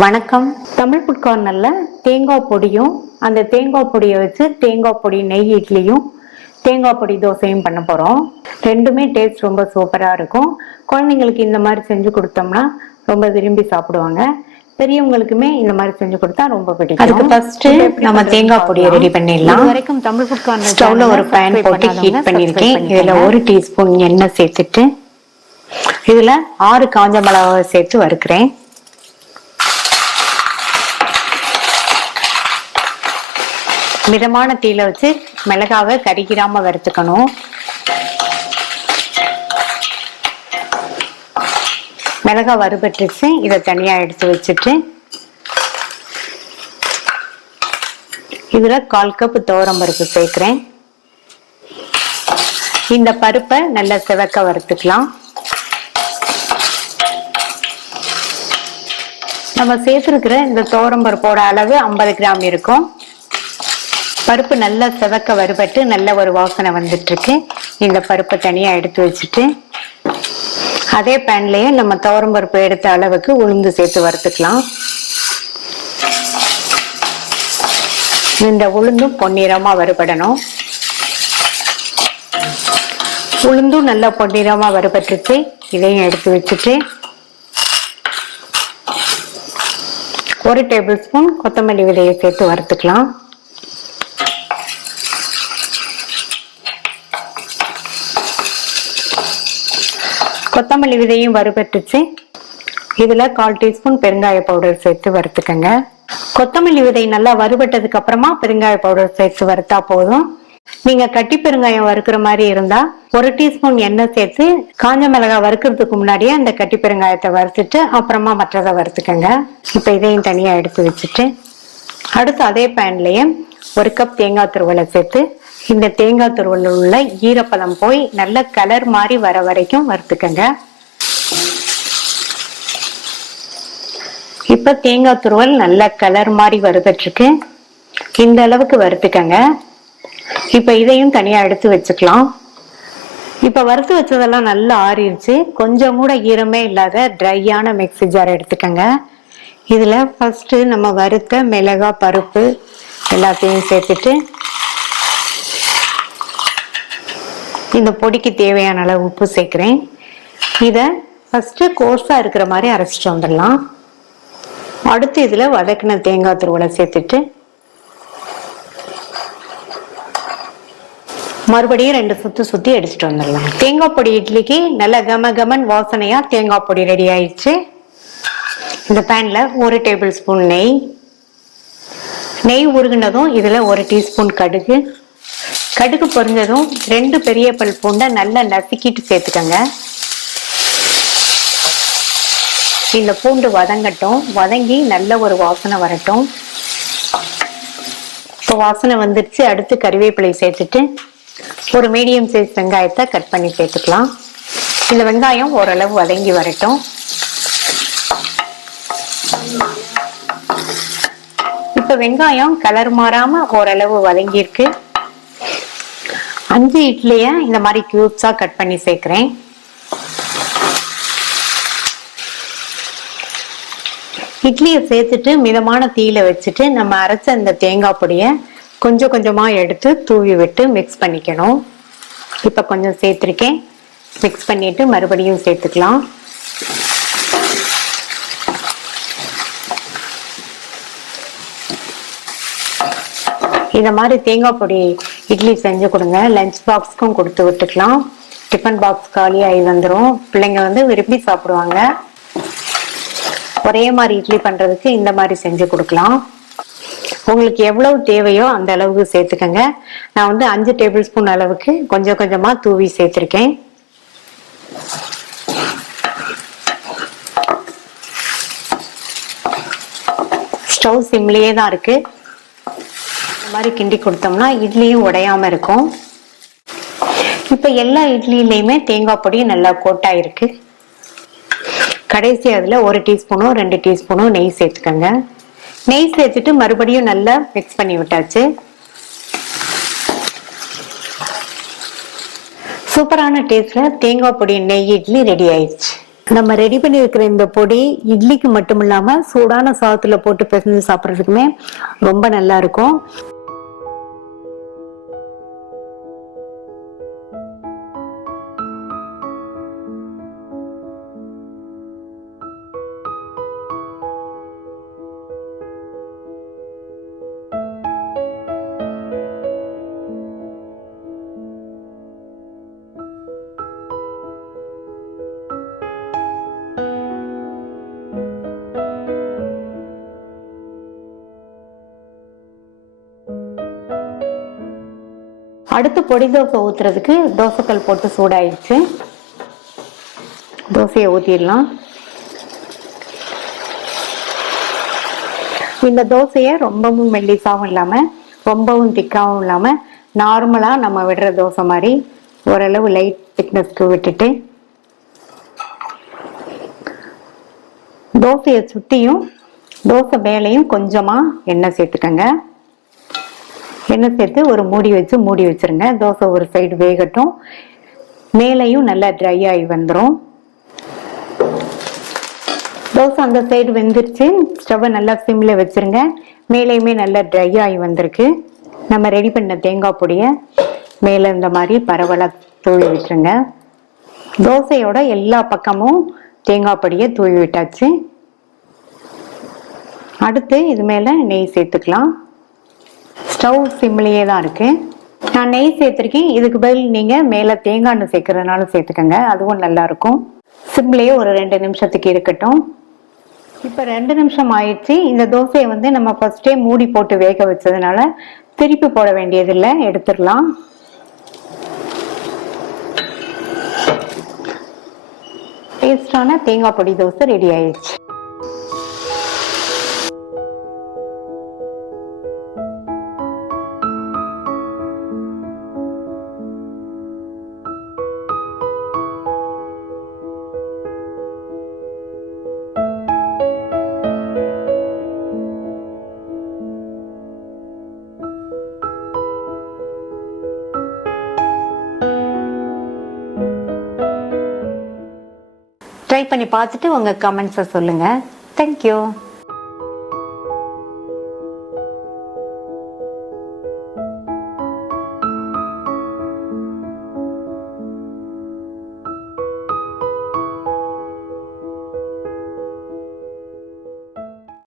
வணக்கம். தமிழ் ஃபுட் கார்னர்ல தேங்காய் பொடியும் அந்த தேங்காய் பொடியை வச்சு தேங்காய் பொடி நெய் இட்லியும் தேங்காய் பொடி தோசையும் பண்ண போறோம். ரெண்டுமே டேஸ்ட் ரொம்ப சூப்பரா இருக்கும். குழந்தைங்களுக்கு இந்த மாதிரி செஞ்சு கொடுத்தோம்னா ரொம்ப விரும்பி சாப்பிடுவாங்க. பெரியவங்களுக்குமே இந்த மாதிரி செஞ்சு கொடுத்தா ரொம்ப பிடிக்கும். அதுக்கு ஃபர்ஸ்ட் நம்ம தேங்காய் பொடியை ரெடி பண்ணிடலாம். இது வரைக்கும் தமிழ் ஃபுட் கார்னர் ஸ்டவ்ல ஒரு பேன் போட்டு ஹீட் பண்ணிருக்கேன். இதுல 1 டீஸ்பூன் எண்ணெய் சேர்த்துட்டு இதுல 6 காஞ்ச மிளகாய் சேர்த்து வறுக்கிறேன். மிதமான தீயில வச்சு மிளகாவை கருகிராம வறுத்துக்கணும். மிளகாய் வறுபட்டுச்சு. இதை தனியா எடுத்து வச்சுட்டு இதுல 1/4 கப் துவரம் பருப்பு சேர்க்கிறேன். இந்த பருப்பை நல்லா சிவக்க வறுத்துக்கலாம். நம்ம சேர்த்திருக்கிற இந்த துவரம் பருப்போட அளவு 50 கிராம் இருக்கும். பருப்பு நல்லா சிவக்க வறுபட்டு நல்ல ஒரு வாசனை வந்துட்டு இருக்கு. இந்த பருப்பை தனியா எடுத்து வச்சுட்டு அதே பேன்லயே நம்ம துவரம் பருப்பு எடுத்த அளவுக்கு உளுந்து சேர்த்து வறுத்துக்கலாம். இந்த உளுந்தும் பொன்னிறமா வறுபடணும். உளுந்தும் நல்லா பொன்னிறமா வறுபட்டுச்சு. இதையும் எடுத்து வச்சுட்டு 1 டேபிள் ஸ்பூன் கொத்தமல்லி விதையை சேர்த்து வறுத்துக்கலாம். கொத்தமல்லி விதையும் வறுபட்டுச்சு. இதுல 1/4 டீஸ்பூன் பெருங்காய பவுடர் சேர்த்து வறுத்துக்கங்க. கொத்தமல்லி விதை நல்லா வறுபட்டதுக்கு அப்புறமா பெருங்காய பவுடர் சேர்த்து வறுத்தா போதும். நீங்க கட்டி பெருங்காயம் வறுக்கிற மாதிரி இருந்தா 1 டீஸ்பூன் எண்ணெய் சேர்த்து காஞ்ச மிளகாய் வறுக்கிறதுக்கு முன்னாடியே அந்த கட்டி பெருங்காயத்தை வறுத்துட்டு அப்புறமா மற்றதை வறுத்துக்கங்க. இப்ப இதையும் தனியா எடுத்து வச்சுட்டு அடுத்து அதே பேன்லயே 1 கப் தேங்காய் துருவலை சேர்த்து இந்த தேங்காய் துருவல் உள்ள ஈரப்பதம் போய் நல்ல கலர் மாதிரி வர வரைக்கும் வறுத்துக்கங்க. இப்ப தேங்காய் துருவல் நல்ல கலர் மாதிரி வறுபட்டுருக்கு. இந்த அளவுக்கு வறுத்துக்கங்க. இப்ப இதையும் தனியா எடுத்து வச்சுக்கலாம். இப்ப வறுத்து வச்சதெல்லாம் நல்லா ஆறிடுச்சு. கொஞ்சம் கூட ஈரமே இல்லாத ட்ரையான மிக்ஸி ஜார் எடுத்துக்கங்க. இதுல ஃபர்ஸ்ட் நம்ம வறுத்த மிளகாய் பருப்பு எல்லாத்தையும் சேர்த்துட்டு இந்த பொடிக்கு தேவையான அளவு உப்பு சேர்க்கிறேன். இதை ஃபர்ஸ்ட் கோர்ஸா இருக்கிற மாதிரி அரைச்சிட்டு வந்துடலாம். அடுத்து இதுல வதக்கின தேங்காய் துருவலை சேர்த்துட்டு மறுபடியும் 2 சுத்து சுத்தி அடிச்சுட்டு வந்துடலாம். தேங்காய் பொடி இட்லிக்கு நல்ல கமன் வாசனையா தேங்காய் பொடி ரெடி ஆயிடுச்சு. இந்த பேன்ல 1 டேபிள் ஸ்பூன் நெய் உருகினதும் இதுல 1 டீஸ்பூன் கடுகு பொரிஞ்சதும் 2 பெரிய பல் பூண்டை நல்லா நசுக்கிட்டு சேர்த்துக்கங்க. இந்த பூண்டு வதங்கட்டும். வதங்கி நல்ல ஒரு வாசனை வரட்டும். இப்போ வாசனை வந்துருச்சு. அடுத்து கறிவேப்பிலை சேர்த்துட்டு ஒரு மீடியம் சைஸ் வெங்காயத்தை கட் பண்ணி சேர்த்துக்கலாம். இந்த வெங்காயம் ஓரளவு வதங்கி வரட்டும். இப்ப வெங்காயம் கலர் மாறாம ஓரளவு வதங்கியிருக்கு. 5 இட்லிய இந்த மாதிரி கியூப்ஸா கட் பண்ணி சேர்க்கிறேன். இட்லியை சேர்த்துட்டு மிதமான தீயில வச்சுட்டு நம்ம அரைச்ச இந்த தேங்காய் பொடியை கொஞ்சம் கொஞ்சமா எடுத்து தூவி விட்டு மிக்ஸ் பண்ணிக்கணும். இப்ப கொஞ்சம் சேர்த்திருக்கேன். மிக்ஸ் பண்ணிட்டு மறுபடியும் சேர்த்துக்கலாம். இந்த மாதிரி தேங்காய் பொடி இட்லி செஞ்சு கொடுங்க. லஞ்ச் பாக்ஸ்க்கும் கொடுத்து விட்டுக்கலாம். டிஃபன் பாக்ஸ் காலியாகி வந்துடும். பிள்ளைங்க விரும்பி சாப்பிடுவாங்க. ஒரே மாதிரி இட்லி பண்றதுக்கு இந்த மாதிரி செஞ்சு கொடுக்கலாம். உங்களுக்கு எவ்வளவு தேவையோ அந்த அளவுக்கு சேர்த்துக்கங்க. நான் 5 டேபிள் ஸ்பூன் அளவுக்கு கொஞ்சம் கொஞ்சமா தூவி சேர்த்திருக்கேன். ஸ்டவ் சிம்லயே தான் இருக்கு. இந்த மாதிரி கிண்டி கொடுத்தோம்னா இட்லியும் உடையாம இருக்கும். இப்ப எல்லா இட்லியிலையுமே தேங்காய் பொடி நல்லா கோட்டாயிருக்கு. கடைசி அதுல 1 டீஸ்பூனோ 2 டீஸ்பூனோ நெய் சேர்த்துக்கங்க. நெய் சேர்த்துட்டு மறுபடியும் நல்லா மிக்ஸ் பண்ணி விட்டாச்சு. சூப்பரான டேஸ்ட்ல தேங்காய் பொடி நெய் இட்லி ரெடி ஆயிடுச்சு. நம்ம ரெடி பண்ணி வைக்கிற இந்த பொடி இட்லிக்கு மட்டும் இல்லாம சூடான சாதத்துல போட்டு பிசைஞ்சு சாப்பிட்றதுக்குமே ரொம்ப நல்லா இருக்கும். அடுத்து பொடி தோசை ஊத்துறதுக்கு தோசைக்கல் போட்டு சூடாயிடுச்சு. தோசையை ஊத்திடலாம். இந்த தோசையை ரொம்பவும் மெல்லிசாவும் இல்லாம ரொம்பவும் திக்காவும் இல்லாம நார்மலா நம்ம விடுற தோசை மாதிரி ஓரளவு லைட் திக்னஸ்க்கு விட்டுட்டு தோசையை சுத்தியும் தோசை மேலையும் கொஞ்சமா எண்ணெய் சேர்த்துக்கங்க. எண்ணெய் சேர்த்து ஒரு மூடி வச்சு மூடி வச்சிருங்க. தோசை ஒரு சைடு வேகட்டும். மேலையும் நல்லா ட்ரை ஆகி வந்துடும். தோசை அந்த சைடு வெந்துருச்சு. ஸ்டவ்வை நல்லா சிம்ல வச்சிருங்க. மேலையுமே நல்லா ட்ரை ஆகி வந்திருக்கு. நம்ம ரெடி பண்ண தேங்காய் பொடியை மேலே இந்த மாதிரி பரவலாக தூவி விட்டுருங்க. தோசையோட எல்லா பக்கமும் தேங்காய் பொடியை தூவி விட்டாச்சு. அடுத்து இது மேலே நெய் சேர்த்துக்கலாம். ஸ்டவ் சிம்லேயே தான் இருக்கு. நான் நெய் சேர்த்துருக்கேன். இதுக்கு பதில் நீங்க மேல தேங்காய் எண்ணெய் சேர்க்கறதுனால சேர்த்துக்கங்க, அதுவும் நல்லா இருக்கும். சிம்லேயே ஒரு 2 நிமிஷத்துக்கு இருக்கட்டும். இப்ப 2 நிமிஷம் ஆயிடுச்சு. இந்த தோசையை வந்து நம்ம ஃபர்ஸ்டே மூடி போட்டு வேக வச்சதுனால திருப்பி போட வேண்டியதில்லை, எடுத்துடலாம். டேஸ்டான தேங்காய் பொடி தோசை ரெடி ஆயிடுச்சு. ட்ரை பண்ணி பார்த்துட்டு உங்க கமெண்ட்ஸை சொல்லுங்க. தேங்க்யூ.